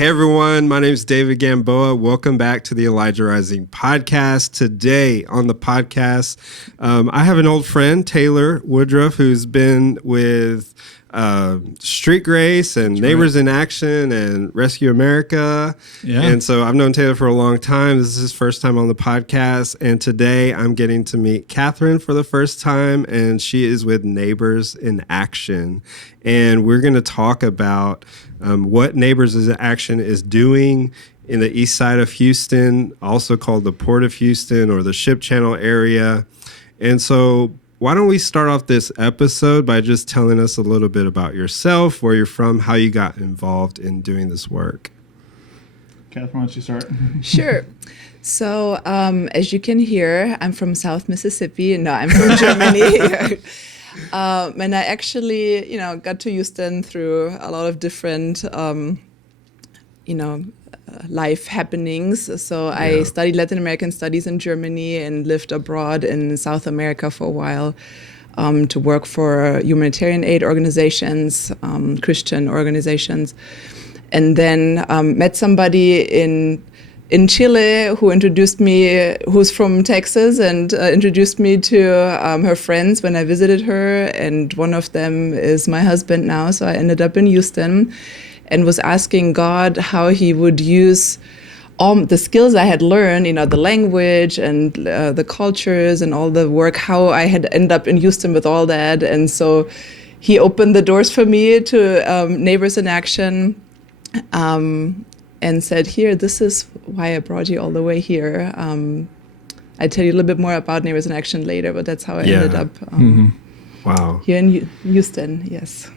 Hey everyone, my name is David Gamboa. Welcome back to the Elijah Rising podcast. Today on the podcast, I have an old friend, Taylor Woodruff, who's been with Street Grace and Neighbors in Action and Rescue America. Yeah. And so I've known Taylor for a long time. This is his first time on the podcast. And today I'm getting to meet Catherine for the first time, and she is with Neighbors in Action. And we're going to talk about what Neighbors in Action is doing in the east side of Houston, also called the Port of Houston or the Ship Channel area. And so why don't we start off this episode by just telling us a little bit about yourself, where you're from, how you got involved in doing this work. Catherine, why don't you start? Sure. So as you can hear, I'm from South Mississippi. No, I'm from Germany. And I actually, got to Houston through a lot of different, life happenings. So I studied Latin American studies in Germany and lived abroad in South America for a while to work for humanitarian aid organizations, Christian organizations. And then met somebody in Chile who introduced me, who's from Texas, and introduced me to her friends when I visited her. And one of them is my husband now. So I ended up in Houston and was asking God how he would use all the skills I had learned, the language and the cultures and all the work, how I had ended up in Houston with all that. And so he opened the doors for me to Neighbors in Action. And said, here, this is why I brought you all the way here. I'll tell you a little bit more about Neighbors in Action later, but that's how I ended up here in Houston, yes.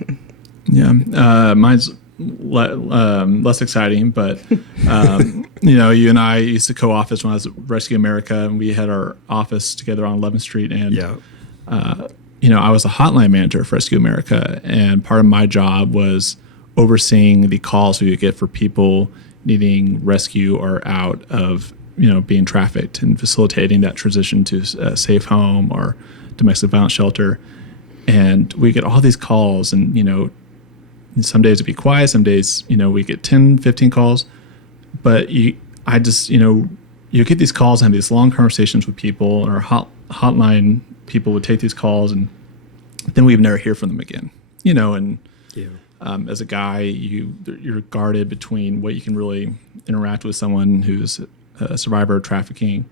Yeah, mine's less exciting, but, you and I used to co-office when I was at Rescue America, and we had our office together on 11th Street, and, I was a hotline manager for Rescue America, and part of my job was overseeing the calls we would get for people needing rescue or out of, being trafficked, and facilitating that transition to a safe home or domestic violence shelter. And we get all these calls, and, some days it'd be quiet, some days, we get 10, 15 calls. But you get these calls and have these long conversations with people, and our hotline people would take these calls, and then we'd never hear from them again, as a guy, you're guarded between what you can really interact with someone who's a survivor of trafficking.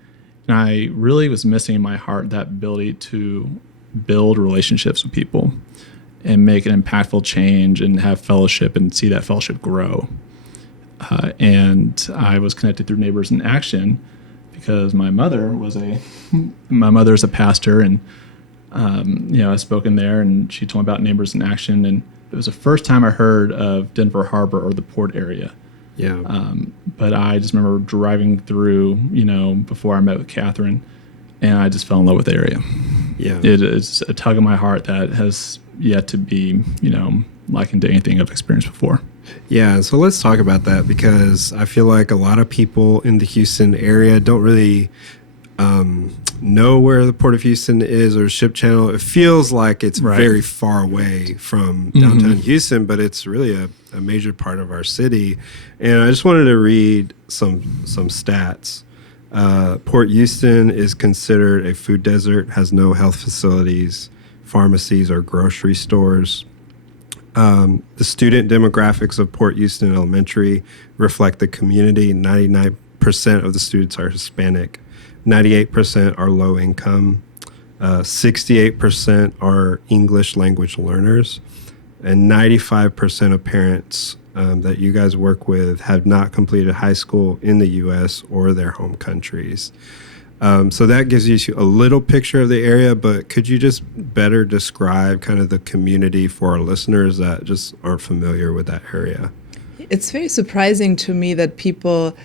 And I really was missing in my heart that ability to build relationships with people and make an impactful change and have fellowship and see that fellowship grow. And I was connected through Neighbors in Action because my mother is a pastor, and I spoke in there, and she told me about Neighbors in Action, and it was the first time I heard of Denver Harbor or the port area. Yeah. But I just remember driving through, before I met with Catherine, and I just fell in love with the area. Yeah. It is a tug of my heart that has yet to be, likened to anything I've experienced before. Yeah. So let's talk about that, because I feel like a lot of people in the Houston area don't really know where the Port of Houston is, or Ship Channel. It feels like it's very far away from downtown Houston, but it's really a major part of our city. And I just wanted to read some stats. Port Houston is considered a food desert, has no health facilities, pharmacies, or grocery stores. The student demographics of Port Houston Elementary reflect the community. 99% of the students are Hispanic. 98% are low income, 68% are English language learners, and 95% of parents that you guys work with have not completed high school in the U.S. or their home countries. So that gives you a little picture of the area, but could you just better describe kind of the community for our listeners that just aren't familiar with that area? It's very surprising to me that people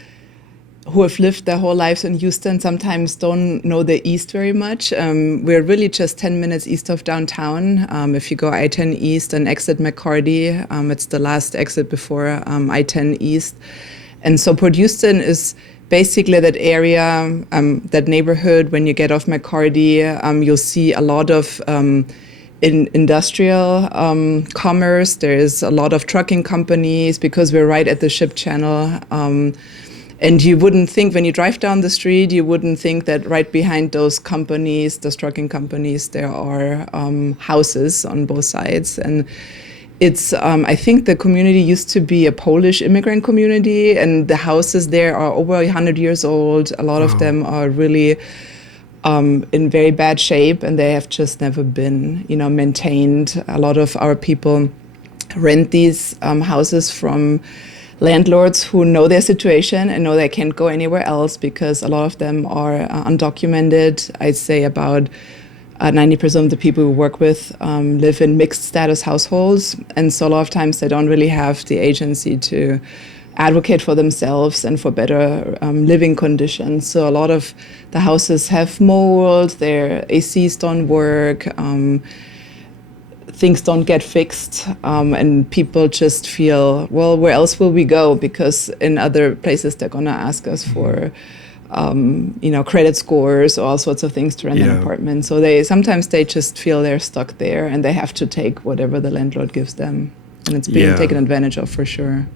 who have lived their whole lives in Houston sometimes don't know the East very much. We're really just 10 minutes east of downtown. If you go I-10 East and exit McCarty, it's the last exit before I-10 East. And so Port Houston is basically that area, that neighborhood. When you get off McCarty, you'll see a lot of in industrial commerce. There's a lot of trucking companies because we're right at the ship channel. And you wouldn't think, when you drive down the street, you wouldn't think that right behind those companies, those trucking companies, there are houses on both sides. And it's, I think the community used to be a Polish immigrant community, and the houses there are over 100 years old. A lot of them are really in very bad shape, and they have just never been, maintained. A lot of our people rent these houses from landlords who know their situation and know they can't go anywhere else, because a lot of them are undocumented. I'd say about 90% of the people we work with live in mixed status households. And so a lot of times they don't really have the agency to advocate for themselves and for better living conditions. So a lot of the houses have mold, their ACs don't work, things don't get fixed, and people just feel, well, where else will we go? Because in other places they're gonna ask us for, credit scores or all sorts of things to rent an apartment. So sometimes they just feel they're stuck there, and they have to take whatever the landlord gives them, and it's being taken advantage of for sure.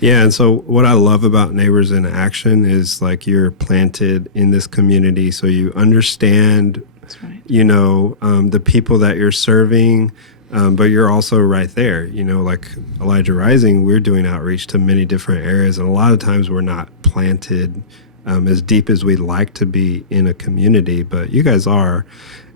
Yeah, and so what I love about Neighbors in Action is like you're planted in this community, so you understand, That's right. The people that you're serving. But you're also right there, like Elijah Rising, we're doing outreach to many different areas. And a lot of times we're not planted as deep as we'd like to be in a community, but you guys are.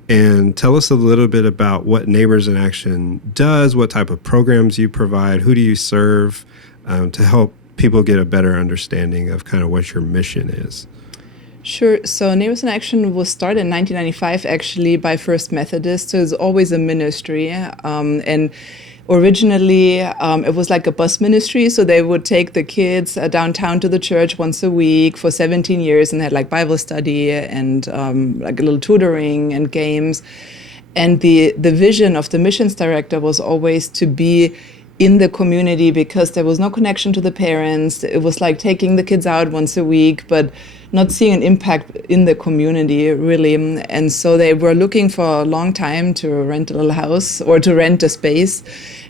And tell us a little bit about what Neighbors in Action does, what type of programs you provide, who do you serve, to help people get a better understanding of kind of what your mission is. Sure. So Neighbors in Action was started in 1995, actually, by First Methodist. So it's always a ministry. And originally, it was like a bus ministry. So they would take the kids downtown to the church once a week for 17 years and had like Bible study and like a little tutoring and games. And the vision of the missions director was always to be in the community, because there was no connection to the parents. It was like taking the kids out once a week, but not seeing an impact in the community, really. And so they were looking for a long time to rent a little house or to rent a space.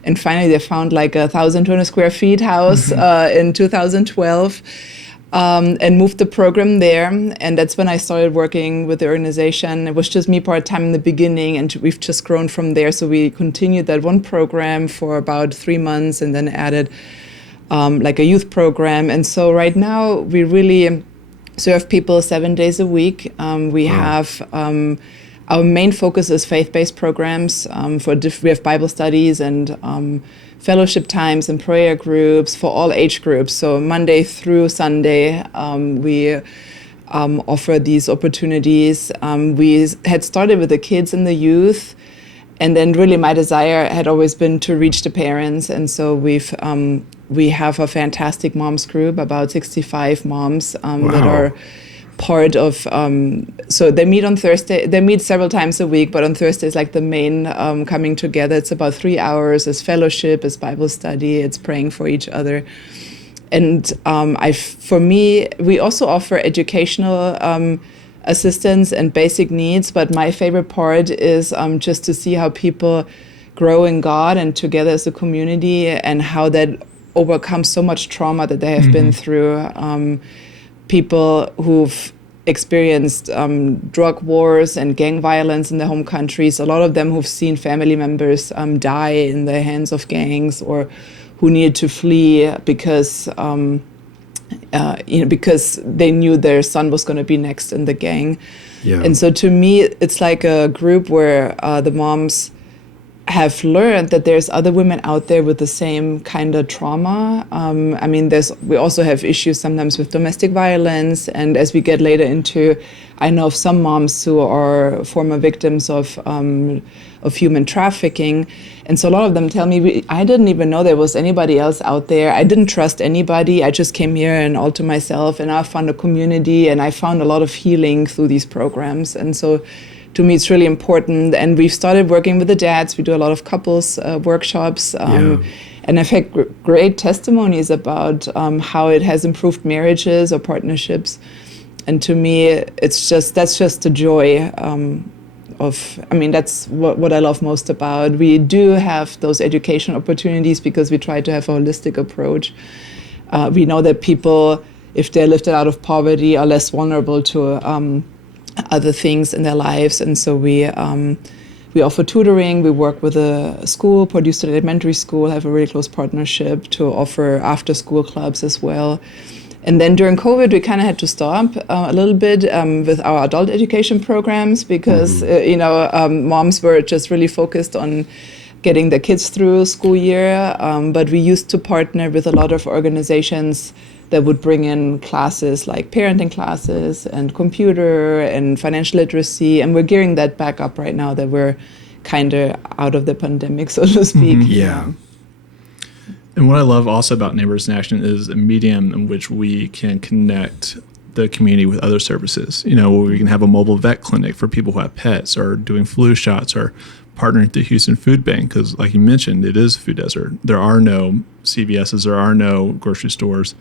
And finally they found like 1,200 square feet house in 2012. And moved the program there. And that's when I started working with the organization. It was just me part-time in the beginning, and we've just grown from there. So we continued that one program for about 3 months and then added like a youth program. And so right now we really serve people 7 days a week. We have our main focus is faith-based programs. We have Bible studies and fellowship times and prayer groups for all age groups. So Monday through Sunday, we offer these opportunities. We had started with the kids and the youth, and then really my desire had always been to reach the parents. And so we have a fantastic moms group, about 65 moms that are part of, so they meet on Thursday, they meet several times a week, but on Thursday is like the main coming together. It's about 3 hours, it's fellowship, it's Bible study, it's praying for each other. And for me, we also offer educational assistance and basic needs, but my favorite part is just to see how people grow in God and together as a community, and how that overcomes so much trauma that they have been through. People who've experienced drug wars and gang violence in their home countries, a lot of them who've seen family members die in the hands of gangs, or who needed to flee because because they knew their son was going to be next in the gang. Yeah. And so to me, it's like a group where the moms have learned that there's other women out there with the same kind of trauma. I mean, we also have issues sometimes with domestic violence, and as we get later into, I know of some moms who are former victims of human trafficking, and so a lot of them tell me, I didn't even know there was anybody else out there. I didn't trust anybody. I just came here and all to myself, and I found a community, and I found a lot of healing through these programs. And so to me, it's really important. And we've started working with the dads. We do a lot of couples workshops. And I've had great testimonies about how it has improved marriages or partnerships. And to me, that's just a joy. I mean, that's what I love most about. We do have those education opportunities because we try to have a holistic approach. We know that people, if they're lifted out of poverty, are less vulnerable to other things in their lives, and so we offer tutoring. We work with a school, Port Houston Elementary School, have a really close partnership to offer after-school clubs as well. And then during COVID, we kind of had to stop a little bit with our adult education programs because, moms were just really focused on getting their kids through school year. But we used to partner with a lot of organizations that would bring in classes like parenting classes and computer and financial literacy. And we're gearing that back up right now that we're kind of out of the pandemic, so to speak. Yeah. And what I love also about Neighbors in Action is a medium in which we can connect the community with other services. Where we can have a mobile vet clinic for people who have pets, or doing flu shots, or partnering with the Houston Food Bank, because like you mentioned, it is a food desert. There are no CVSs, there are no grocery stores.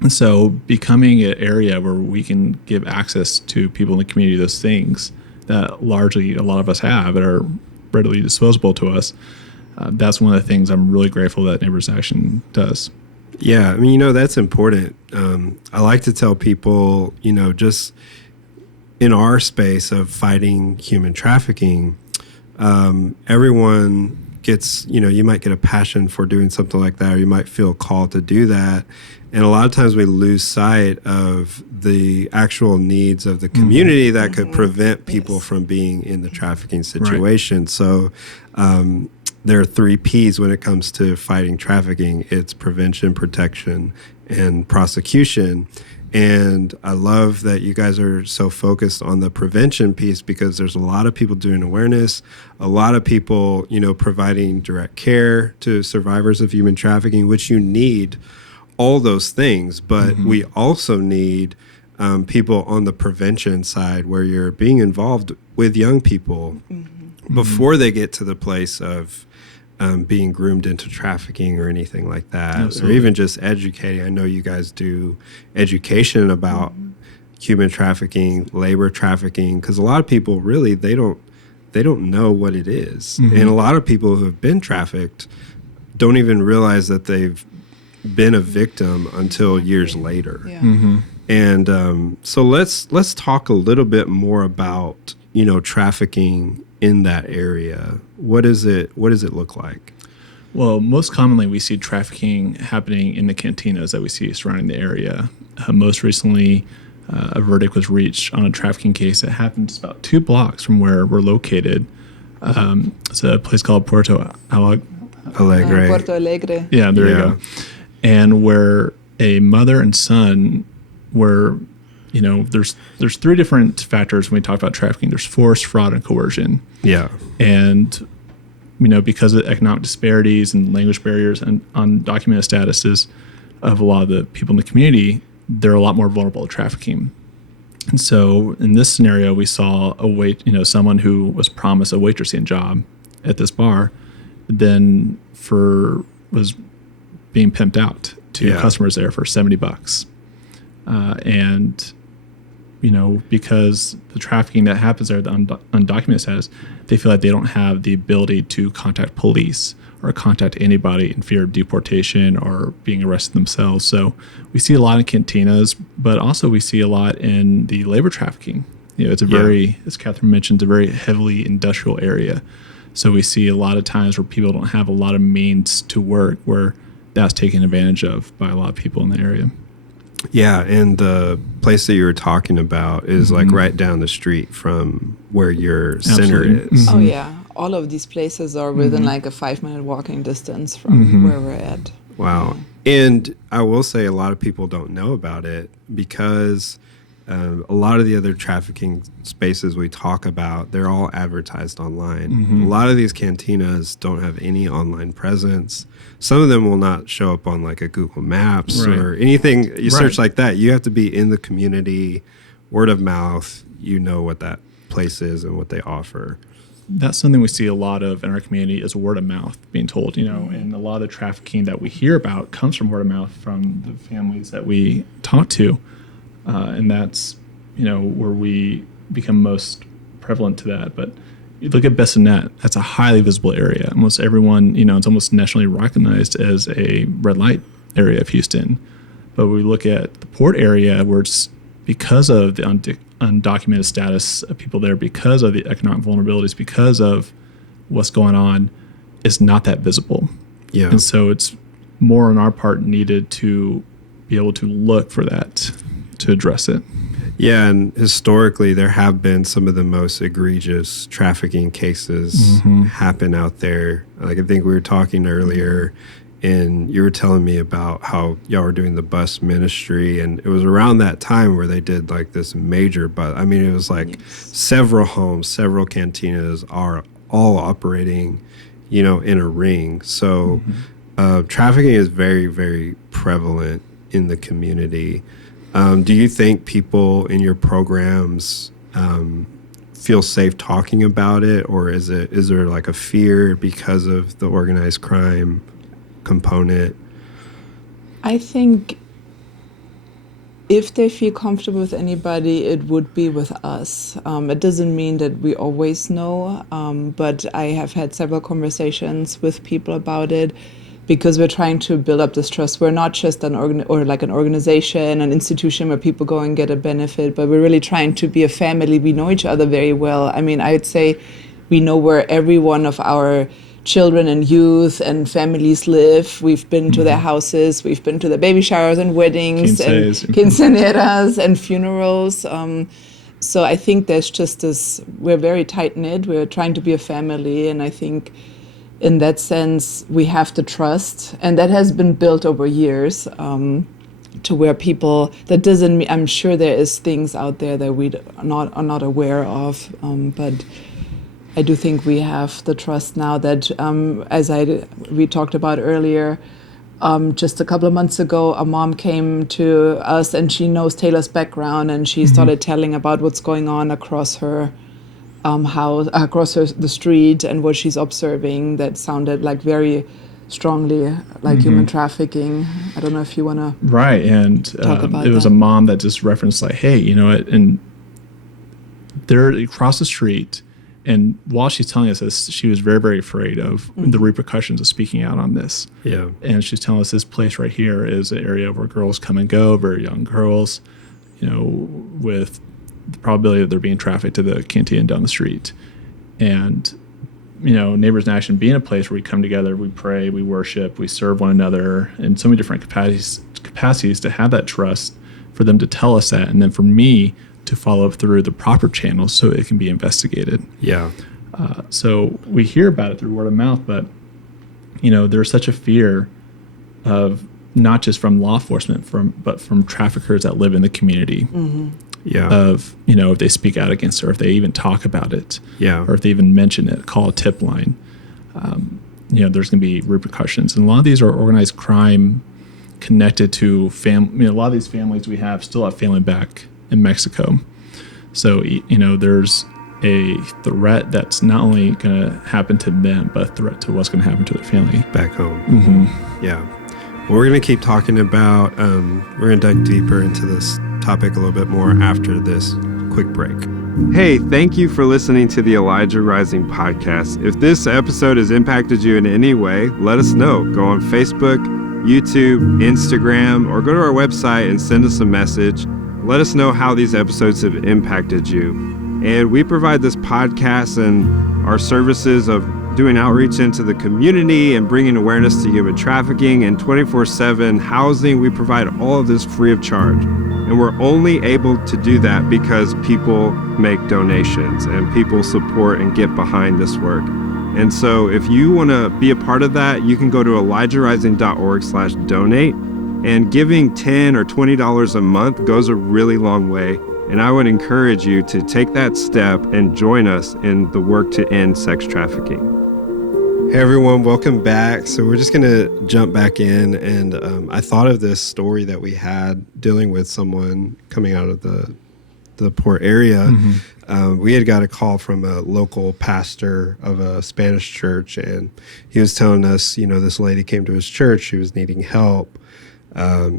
And so becoming an area where we can give access to people in the community those things that largely a lot of us have that are readily disposable to us, that's one of the things I'm really grateful that Neighbors Action does. Yeah, I mean, that's important. I like to tell people, just in our space of fighting human trafficking, everyone gets, you might get a passion for doing something like that, or you might feel called to do that. And a lot of times we lose sight of the actual needs of the community that could prevent people from being in the trafficking situation. Right. So there are 3 Ps when it comes to fighting trafficking. It's prevention, protection, and prosecution. And I love that you guys are so focused on the prevention piece, because there's a lot of people doing awareness, a lot of people, providing direct care to survivors of human trafficking, which you need all those things, but we also need people on the prevention side, where you're being involved with young people before they get to the place of being groomed into trafficking or anything like that. Absolutely. Or even just educating. I know you guys do education about human trafficking, labor trafficking, because a lot of people really, they don't know what it is. And a lot of people who have been trafficked don't even realize that they've been a victim until years later. Yeah. And so let's talk a little bit more about trafficking in that area. What does it look like? Well, most commonly we see trafficking happening in the cantinas that we see surrounding the area. Most recently, a verdict was reached on a trafficking case that happened just about 2 blocks from where we're located. It's a place called Puerto Alegre. Puerto Alegre. Yeah, there you go. And where a mother and son were, there's 3 different factors when we talk about trafficking. There's force, fraud, and coercion. Yeah. And, because of economic disparities and language barriers and undocumented statuses of a lot of the people in the community, they're a lot more vulnerable to trafficking. And so in this scenario, we saw someone who was promised a waitressing job at this bar, then was being pimped out to customers there for $70. And, because the trafficking that happens there, the undocumented status, they feel like they don't have the ability to contact police or contact anybody in fear of deportation or being arrested themselves. So we see a lot in cantinas, but also we see a lot in the labor trafficking. It's a very, as Catherine mentioned, a very heavily industrial area. So we see a lot of times where people don't have a lot of means to work, where that's taken advantage of by a lot of people in the area. Yeah, and the place that you were talking about is like right down the street from where your center is. Oh yeah, all of these places are within like a 5-minute walking distance from where we're at. Wow. And I will say a lot of people don't know about it, because a lot of the other trafficking spaces we talk about, they're all advertised online. A lot of these cantinas don't have any online presence. Some of them will not show up on like a Google Maps or anything you search like that. You have to be in the community, word of mouth, what that place is and what they offer. That's something we see a lot of in our community, is word of mouth being told, and a lot of the trafficking that we hear about comes from word of mouth from the families that we talk to. And that's, where we become most prevalent to that, but you look at Bissonnette, that's a highly visible area. Almost everyone, it's almost nationally recognized as a red light area of Houston. But we look at the Port area, where it's because of the undocumented status of people there, because of the economic vulnerabilities, because of what's going on, it's not that visible. Yeah. And so it's more on our part needed to be able to look for that, to address it. Yeah, and historically, there have been some of the most egregious trafficking cases happen out there. Like, I think we were talking earlier, and you were telling me about how y'all were doing the bus ministry, and it was around that time where they did like this major bus. I mean, it was like several homes, several cantinas are all operating, in a ring. So trafficking is very, very prevalent in the community. Do you think people in your programs feel safe talking about it, or is there like a fear because of the organized crime component? I think if they feel comfortable with anybody, it would be with us. It doesn't mean that we always know, but I have had several conversations with people about it, because we're trying to build up this trust. We're not just an organization, an institution where people go and get a benefit, but we're really trying to be a family. We know each other very well. I mean, I would say we know where every one of our children and youth and families live. We've been to their houses. We've been to their baby showers and weddings and quinceañeras and funerals. So I think there's just this, we're very tight-knit. We're trying to be a family, and I think in that sense, we have to trust, and that has been built over years to where people, that doesn't mean, I'm sure there is things out there that we are not aware of, but I do think we have the trust now that, as we talked about earlier, just a couple of months ago, a mom came to us, and she knows Taylor's background, and she started telling about what's going on across her house, across the street, and what she's observing that sounded like very strongly like human trafficking. I don't know if you want to right, and talk about it was that. a mom that just referenced like, hey, and they're across the street, and while she's telling us this, she was very, very afraid of the repercussions of speaking out on this. Yeah. And she's telling us this place right here is an area where girls come and go, very young girls, with the probability that they're being trafficked to the canteen down the street. And, Neighbors in Action being a place where we come together, we pray, we worship, we serve one another in so many different capacities to have that trust for them to tell us that, and then for me to follow up through the proper channels so it can be investigated. Yeah. So we hear about it through word of mouth, but, there's such a fear of not just from law enforcement, but from traffickers that live in the community. Yeah. Of, if they speak out against it, or if they even talk about it, Yeah. or if they even mention it, call a tip line, there's going to be repercussions. And a lot of these are organized crime connected to family. A lot of these families we have still have family back in Mexico. So, there's a threat that's not only going to happen to them, but a threat to what's going to happen to their family Back home. Yeah. Well, we're going to keep talking about, we're going to dive deeper into this topic a little bit more after this quick break. Hey, thank you for listening to the Elijah Rising podcast. If this episode has impacted you in any way, let us know. Go on Facebook, YouTube, Instagram, or go to our website and send us a message. Let us know how these episodes have impacted you. And we provide this podcast and our services of doing outreach into the community and bringing awareness to human trafficking and 24/7 housing. We provide all of this free of charge. And we're only able to do that because people make donations and people support and get behind this work. And so if you want to be a part of that, you can go to elijahrising.org/donate. And giving $10 or $20 a month goes a really long way. And I would encourage you to take that step and join us in the work to end sex trafficking. Hey everyone, welcome back. So we're just going to jump back in, and I thought of this story that we had dealing with someone coming out of the Port area. We had got a call from a local pastor of a Spanish church, and he was telling us, this lady came to his church, she was needing help.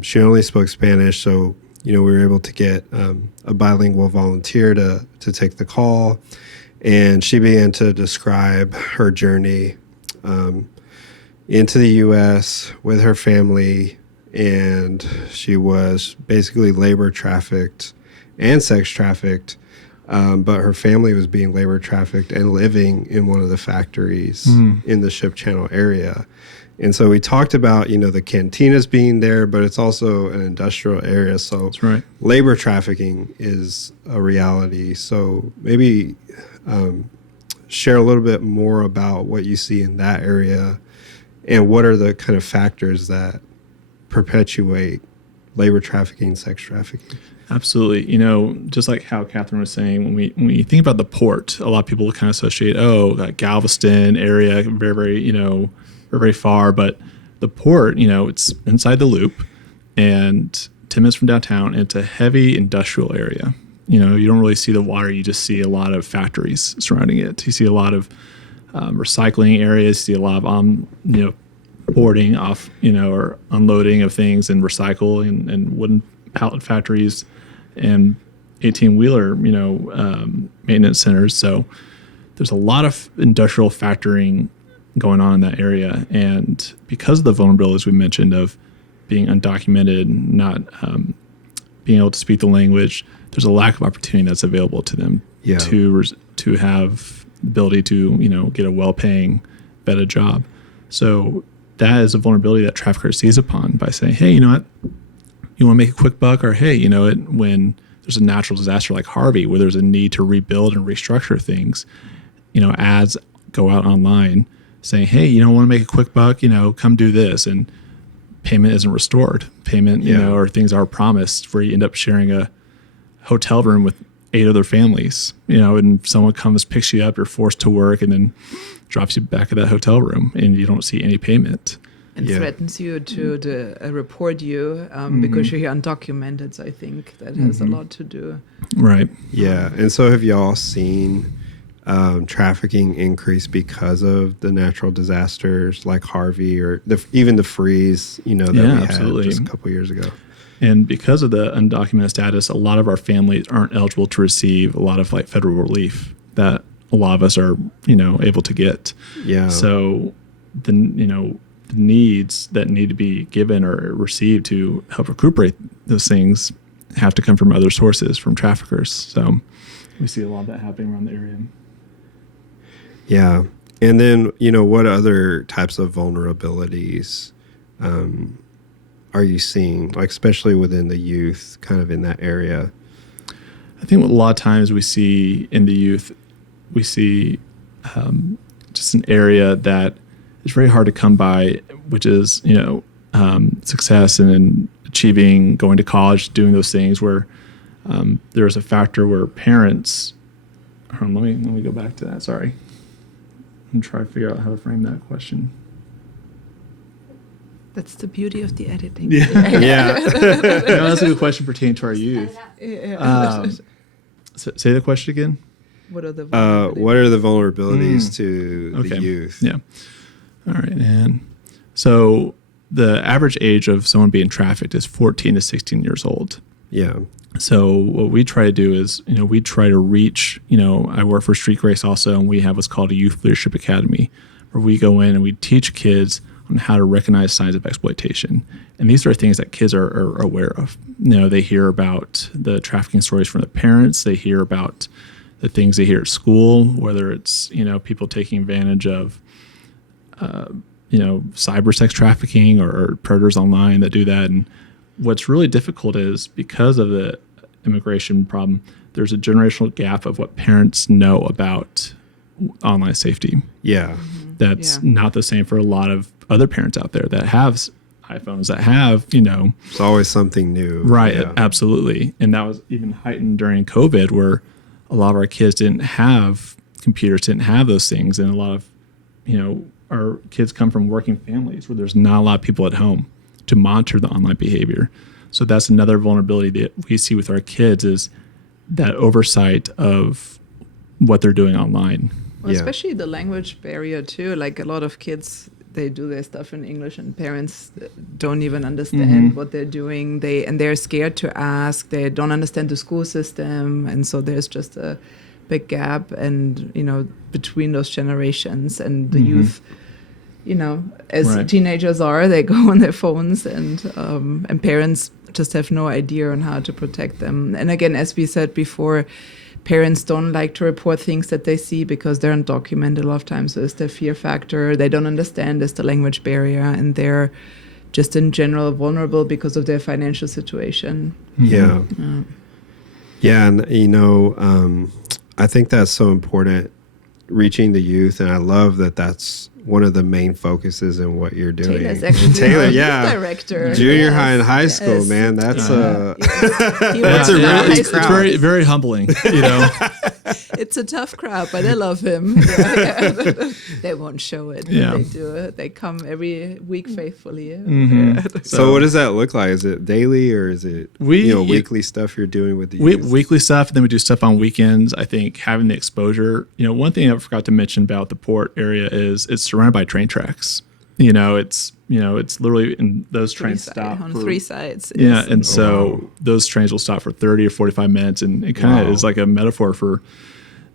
She only spoke Spanish, so we were able to get a bilingual volunteer to take the call, and she began to describe her journey into the U.S. with her family, and she was basically labor trafficked and sex trafficked, but her family was being labor trafficked and living in one of the factories in the Ship Channel area. And so we talked about, the cantinas being there, but it's also an industrial area. So That's right. labor trafficking is a reality. So maybe share a little bit more about what you see in that area and what are the kind of factors that perpetuate labor trafficking, sex trafficking. Absolutely. Just like how Catherine was saying, when you think about the port, a lot of people kind of associate, like Galveston area, very, very, very, very far. But the port, it's inside the loop and 10 minutes from downtown. And it's a heavy industrial area. You don't really see the water. You just see a lot of factories surrounding it. You see a lot of recycling areas, you see a lot of, boarding off, or unloading of things and recycle and wooden pallet factories and 18-wheeler, maintenance centers. So there's a lot of industrial factoring going on in that area. And because of the vulnerabilities we mentioned of being undocumented, not being able to speak the language, there's a lack of opportunity that's available to them to have the ability to, get a well-paying, vetted job. So that is a vulnerability that traffickers seize upon by saying, hey, you know what? You want to make a quick buck, or hey, when there's a natural disaster like Harvey, where there's a need to rebuild and restructure things, ads go out online saying, hey, want to make a quick buck, come do this, and payment isn't restored. Payment, or things are promised where you end up sharing a hotel room with 8 other families, and someone comes, picks you up, you're forced to work, and then drops you back at that hotel room, and you don't see any payment. And threatens you to report you because you're undocumented. So I think that has a lot to do. Right. Yeah. And so have y'all seen trafficking increase because of the natural disasters like Harvey or even the freeze, that we had just a couple years ago? And because of the undocumented status, a lot of our families aren't eligible to receive a lot of federal relief that a lot of us are, able to get. Yeah. So the needs that need to be given or received to help recuperate those things have to come from other sources, from traffickers. So we see a lot of that happening around the area. Yeah. And then, what other types of vulnerabilities are you seeing, especially within the youth, kind of in that area? I think a lot of times we see in the youth, we see just an area that is very hard to come by, which is, success and achieving, going to college, doing those things where there's a factor where parents, let me go back to that. Sorry. I'm trying to figure out how to frame that question. That's the beauty of the editing. Yeah. Yeah. No, that's a good question pertaining to our youth. Say the question again. What are the vulnerabilities to the youth? Yeah. All right. And so the average age of someone being trafficked is 14 to 16 years old. Yeah. So what we try to do is, we try to reach, I work for Street Grace also, and we have what's called a Youth Leadership Academy, where we go in and we teach kids on how to recognize signs of exploitation. And these are things that kids are aware of. They hear about the trafficking stories from the parents. They hear about the things they hear at school, whether it's, people taking advantage of, cyber sex trafficking or predators online that do that. And what's really difficult is because of the immigration problem, there's a generational gap of what parents know about online safety. Yeah. That's not the same for a lot of other parents out there that have iPhones, that have, It's always something new. Right. Yeah. Absolutely. And that was even heightened during COVID, where a lot of our kids didn't have computers, didn't have those things. And a lot of, our kids come from working families where there's not a lot of people at home to monitor the online behavior. So that's another vulnerability that we see with our kids, is that oversight of what they're doing online. Well, especially the language barrier too. Like a lot of kids they do their stuff in English, and parents don't even understand what they're doing. They're scared to ask. They don't understand the school system, and so there's just a big gap, and between those generations, and the youth, as teenagers are, they go on their phones, and parents just have no idea on how to protect them. And again, as we said before, parents don't like to report things that they see because they're undocumented a lot of times. So it's the fear factor. They don't understand. There's the language barrier, and they're just in general vulnerable because of their financial situation. Yeah. And I think that's so important, reaching the youth, and I love that that's one of the main focuses in what you're doing. Taylor's actually Taylor, our yeah, youth director. junior Yes, high and high school, yes. man. That's He that's works a in really high it's school. crowd. very, very humbling, It's a tough crowd, but I love him. They won't show it. Yeah. They do it. They come every week faithfully. So what does that look like? Is it daily or is it weekly stuff you're doing with the youth? Weekly stuff, and then we do stuff on weekends. I think having the exposure, one thing I forgot to mention about the port area is it's surrounded by train tracks. It's literally in those trains stop on for- 3 sides. Yeah, Yes. and so those trains will stop for 30 or 45 minutes, and it kind of is like a metaphor for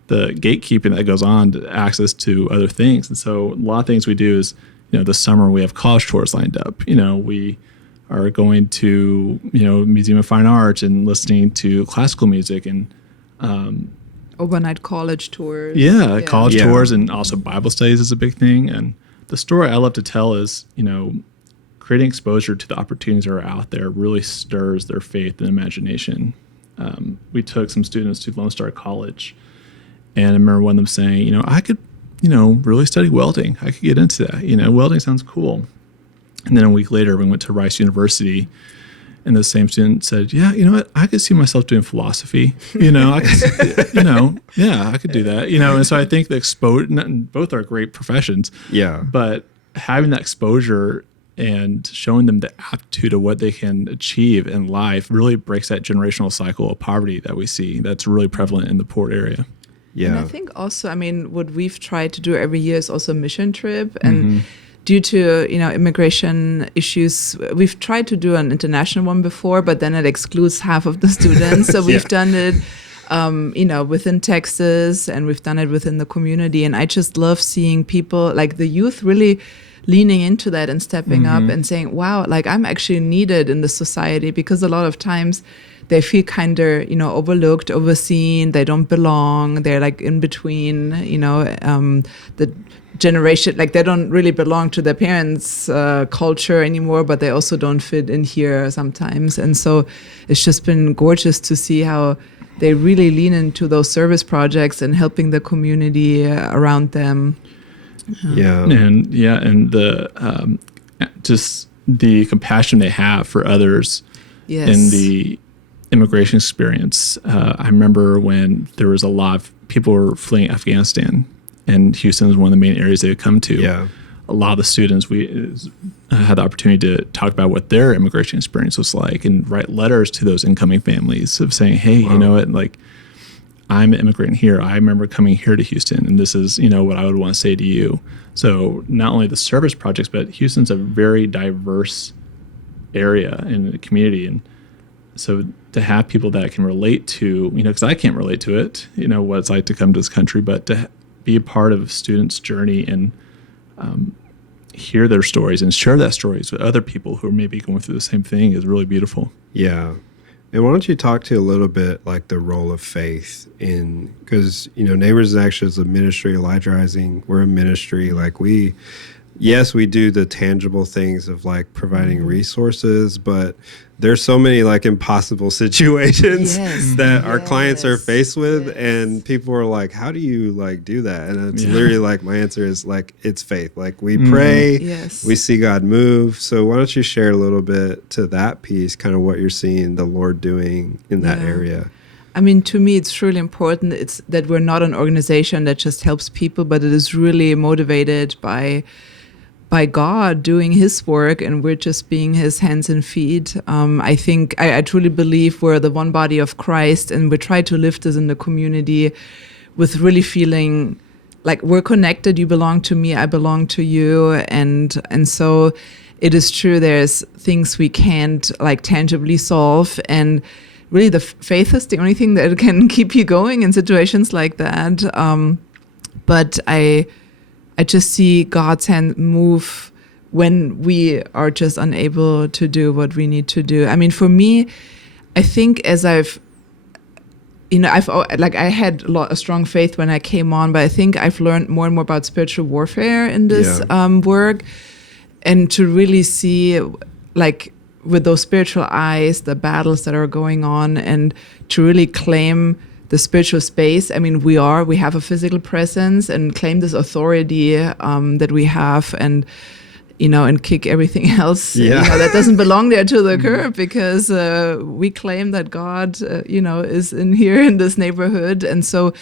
the gatekeeping that goes on to access to other things. And so a lot of things we do is, this summer we have college tours lined up. We are going to, Museum of Fine Arts and listening to classical music and Overnight college tours. college Yeah. tours, and also Bible studies is a big thing. And the story I love to tell is, creating exposure to the opportunities that are out there really stirs their faith and imagination. We took some students to Lone Star College, and I remember one of them saying, I could, really study welding. I could get into that. Welding sounds cool. And then a week later, we went to Rice University, and the same student said, yeah, what? I could see myself doing philosophy. I could, I could do that. And so I think the exposure, both are great professions. Yeah. But having that exposure and showing them the aptitude of what they can achieve in life really breaks that generational cycle of poverty that we see that's really prevalent in the port area. Yeah. And I think also, what we've tried to do every year is also a mission trip. And due to, immigration issues, we've tried to do an international one before, but then it excludes half of the students. So we've done it, within Texas, and we've done it within the community. And I just love seeing people, like the youth, really leaning into that and stepping up and saying, wow, like I'm actually needed in the society, because a lot of times they feel kind of, overlooked, overseen. They don't belong. They're like in between, the generation, like they don't really belong to their parents' culture anymore, but they also don't fit in here sometimes. And so it's just been gorgeous to see how they really lean into those service projects and helping the community around them. Yeah. And the just the compassion they have for others Yes. in the immigration experience. I remember when there was a lot of people were fleeing Afghanistan, and Houston was one of the main areas they would come to. Yeah. A lot of the students, we had the opportunity to talk about what their immigration experience was like and write letters to those incoming families of saying, hey, you know what, like, I'm an immigrant here. I remember coming here to Houston, and this is, what I would want to say to you. So not only the service projects, but Houston's a very diverse area in the community. And so to have people that can relate to, because I can't relate to it, what it's like to come to this country, but to be a part of a student's journey and hear their stories and share that stories with other people who are maybe going through the same thing is really beautiful. Yeah. And why don't you talk to a little bit like the role of faith in, because, Neighbors in Action is a ministry, Elijah Rising, we're a ministry. Like we do the tangible things of like providing resources, but there's so many like impossible situations Yes. that our clients are Yes. faced with. Yes. And people are like, how do you like do that? And it's literally like, my answer is like, it's faith. Like we pray, Yes. we see God move. So why don't you share a little bit to that piece, kind of what you're seeing the Lord doing in that Yeah. area? To me, it's really important. It's that we're not an organization that just helps people, but it is really motivated by God doing His work, and we're just being His hands and feet. I truly believe we're the one body of Christ, and we try to live this in the community with really feeling like we're connected. You belong to me, I belong to you, and so it is true. There's things we can't like tangibly solve, and really the faith is the only thing that can keep you going in situations like that. But I just see God's hand move when we are just unable to do what we need to do. I mean, for me, I think as I've I had a strong faith when I came on, but I think I've learned more and more about spiritual warfare in this work, and to really see, like, with those spiritual eyes, the battles that are going on, and to really claim the spiritual space. I mean, we have a physical presence, and claim this authority that we have, and and kick everything else that doesn't belong there to the curb, because we claim that God, is in here in this neighborhood. And so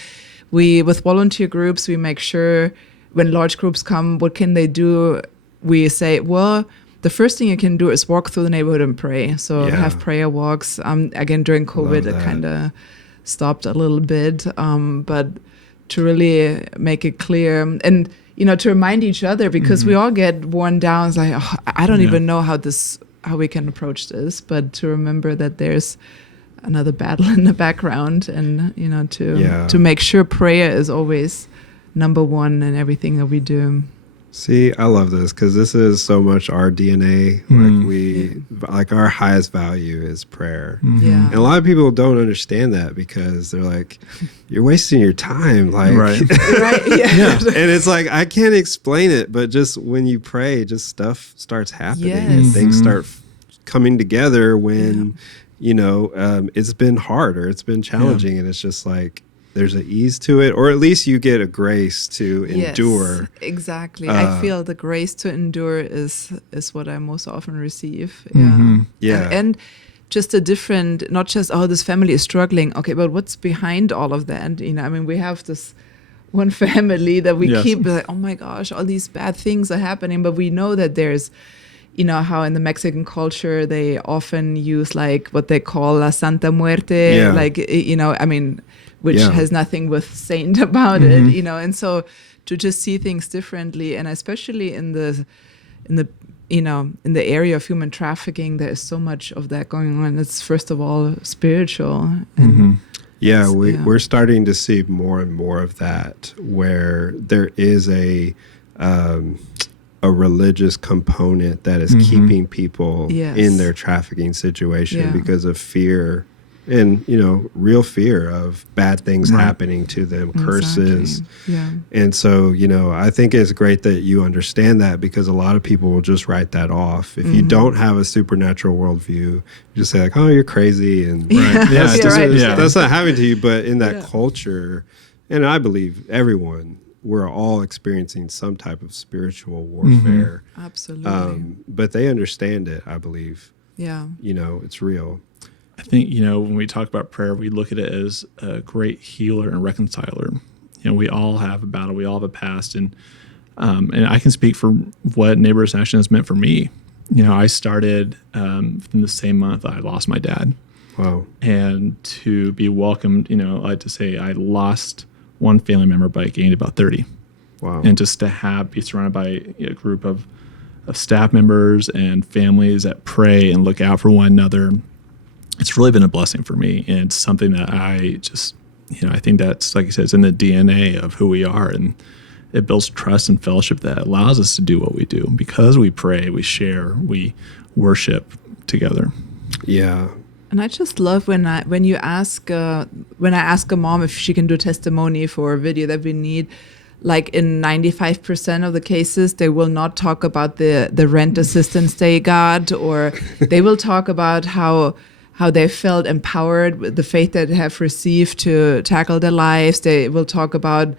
with volunteer groups, we make sure when large groups come, what can they do? We say, well, the first thing you can do is walk through the neighborhood and pray. So have prayer walks. Again, during COVID, it kind of stopped a little bit, but to really make it clear and to remind each other, because we all get worn down. It's like, oh, I don't even know how we can approach this, but to remember that there's another battle in the background, and to make sure prayer is always number one in everything that we do. See, I love this, because this is so much our DNA. Like our highest value is prayer. Yeah. And a lot of people don't understand that, because they're like, you're wasting your time. Like, right. And it's like, I can't explain it, but just when you pray, just stuff starts happening. And things start coming together when, it's been hard or it's been challenging. And it's just like, there's an ease to it, or at least you get a grace to endure. Yes, exactly. I feel the grace to endure is what I most often receive. Yeah. Yeah. And just a different, not just, this family is struggling. Okay, but what's behind all of that? I mean, we have this one family that we keep like, oh my gosh, all these bad things are happening, but we know that there's, how in the Mexican culture, they often use like what they call La Santa Muerte, like, I mean, which has nothing with saint about it, and so to just see things differently, and especially in the area of human trafficking, there is so much of that going on. It's first of all spiritual. And we're starting to see more and more of that, where there is a religious component that is keeping people in their trafficking situation because of fear. And, real fear of bad things happening to them, curses. Yeah. And so, I think it's great that you understand that, because a lot of people will just write that off. If you don't have a supernatural worldview, you just say like, oh, you're crazy. And that's not happening to you. But in that culture, and I believe everyone, we're all experiencing some type of spiritual warfare. Absolutely. But they understand it, I believe. Yeah. It's real. I think, when we talk about prayer, we look at it as a great healer and reconciler. We all have a battle. We all have a past. And I can speak for what Neighbors in Action has meant for me. I started in the same month I lost my dad. Wow. And to be welcomed, I like to say I lost one family member, but I gained about 30. Wow. And just to be surrounded by a group of staff members and families that pray and look out for one another, it's really been a blessing for me. And it's something that I just, I think that's, like you said, it's in the DNA of who we are. And it builds trust and fellowship that allows us to do what we do, because we pray, we share, we worship together. Yeah. And I just love when I ask a mom if she can do testimony for a video that we need. Like in 95% of the cases, they will not talk about the rent assistance they got, or they will talk about how they felt empowered with the faith that they have received to tackle their lives. They will talk about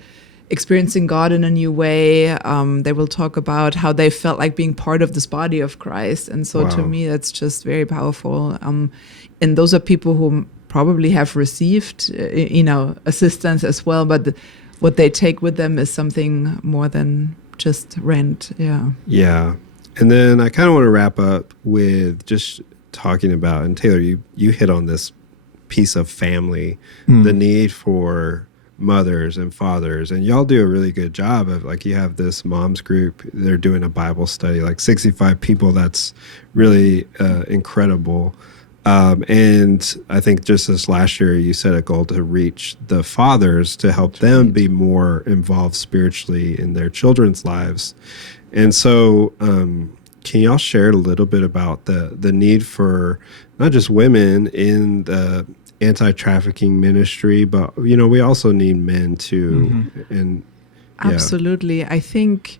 experiencing God in a new way. They will talk about how they felt like being part of this body of Christ. And so to me, that's just very powerful. And those are people who probably have received, assistance as well. But what they take with them is something more than just rent. Yeah. Yeah. And then I kind of want to wrap up with just talking about, and Taylor, you hit on this piece of family, the need for mothers and fathers, and y'all do a really good job of, like, you have this moms group, they're doing a Bible study, like 65 people. That's really incredible. And I think just this last year you set a goal to reach the fathers to help them be more involved spiritually in their children's lives. And so can y'all share a little bit about the need for not just women in the anti-trafficking ministry, but, you know, we also need men too. And yeah. Absolutely. I think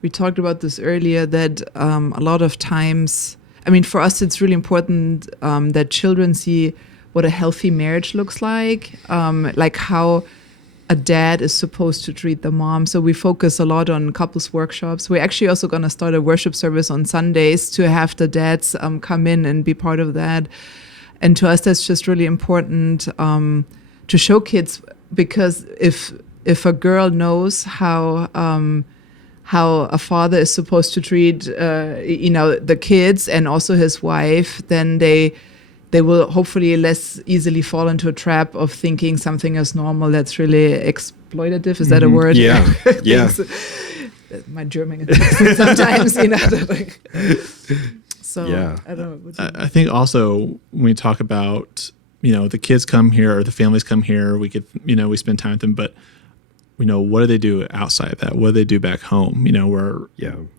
we talked about this earlier, that a lot of times, I mean, for us, it's really important that children see what a healthy marriage looks like how a dad is supposed to treat the mom. So we focus a lot on couples workshops. We're actually also going to start a worship service on Sundays to have the dads come in and be part of that. And to us, that's just really important to show kids, because if a girl knows how a father is supposed to treat the kids and also his wife, then they will hopefully less easily fall into a trap of thinking something is normal that's really exploitative. Is that a word? Yeah. Yeah. My German is sometimes, So Yeah. I don't know. I think also when we talk about, the kids come here or the families come here, we we spend time with them, but what do they do outside of that? What do they do back home?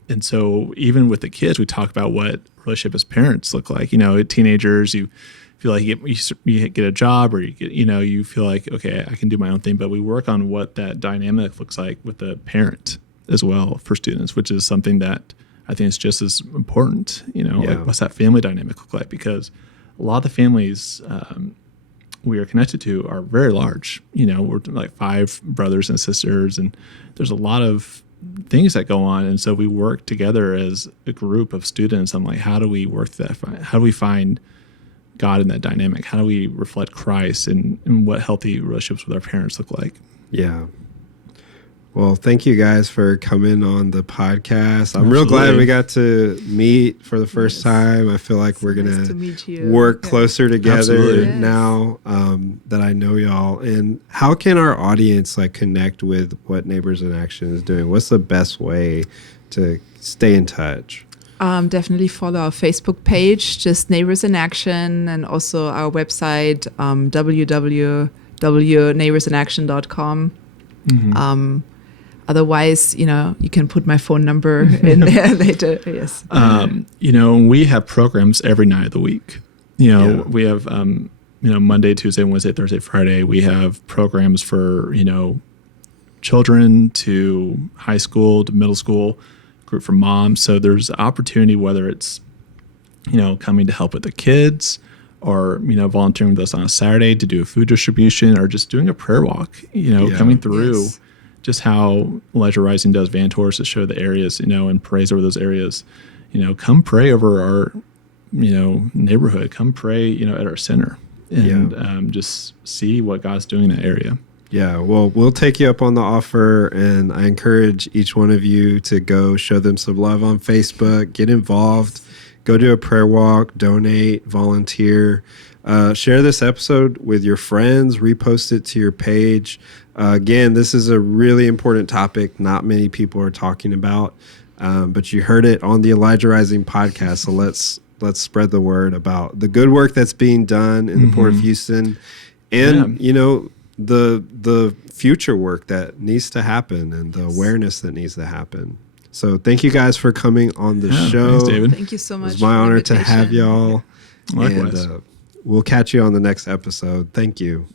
And so even with the kids, we talk about what relationship as parents look like. Teenagers, you feel like you get a job, or you feel like, okay, I can do my own thing. But we work on what that dynamic looks like with the parent as well for students, which is something that I think is just as important. Like, what's that family dynamic look like? Because a lot of the families we are connected to are very large. We're like 5 brothers and sisters, and there's a lot of things that go on. And so we work together as a group of students on, like, how do we work that? How do we find God in that dynamic? How do we reflect Christ, and what healthy relationships with our parents look like? Yeah. Well, thank you guys for coming on the podcast. I'm real Absolutely. glad we got to meet for the first time. I feel like we're nice to going meet you. to work Yeah. closer together Absolutely. Yes. now that I know y'all. And how can our audience, like, connect with what Neighbors in Action is doing? What's the best way to stay in touch? Definitely follow our Facebook page, just Neighbors in Action, and also our website, www.neighborsinaction.com. Otherwise, you can put my phone number in there later. Yes. We have programs every night of the week. We have, Monday, Tuesday, Wednesday, Thursday, Friday. We have programs for, children to high school to middle school, group for moms. So there's opportunity, whether it's, coming to help with the kids, or, volunteering with us on a Saturday to do a food distribution, or just doing a prayer walk, coming through. Yes. Just how Elijah Rising does van tours to show the areas, and prays over those areas. Come pray over our, neighborhood. Come pray, at our center, and just see what God's doing in that area. Yeah, well, we'll take you up on the offer, and I encourage each one of you to go show them some love on Facebook, get involved, go do a prayer walk, donate, volunteer. Share this episode with your friends, repost it to your page. Again, this is a really important topic not many people are talking about, but you heard it on the Elijah Rising podcast. So let's spread the word about the good work that's being done in the Port of Houston, and the future work that needs to happen, and the awareness that needs to happen. So thank you guys for coming on the show. Thanks, David. Thank you so much. It was my for the honor to have invitation. y'all. Likewise. And we'll catch you on the next episode. Thank you.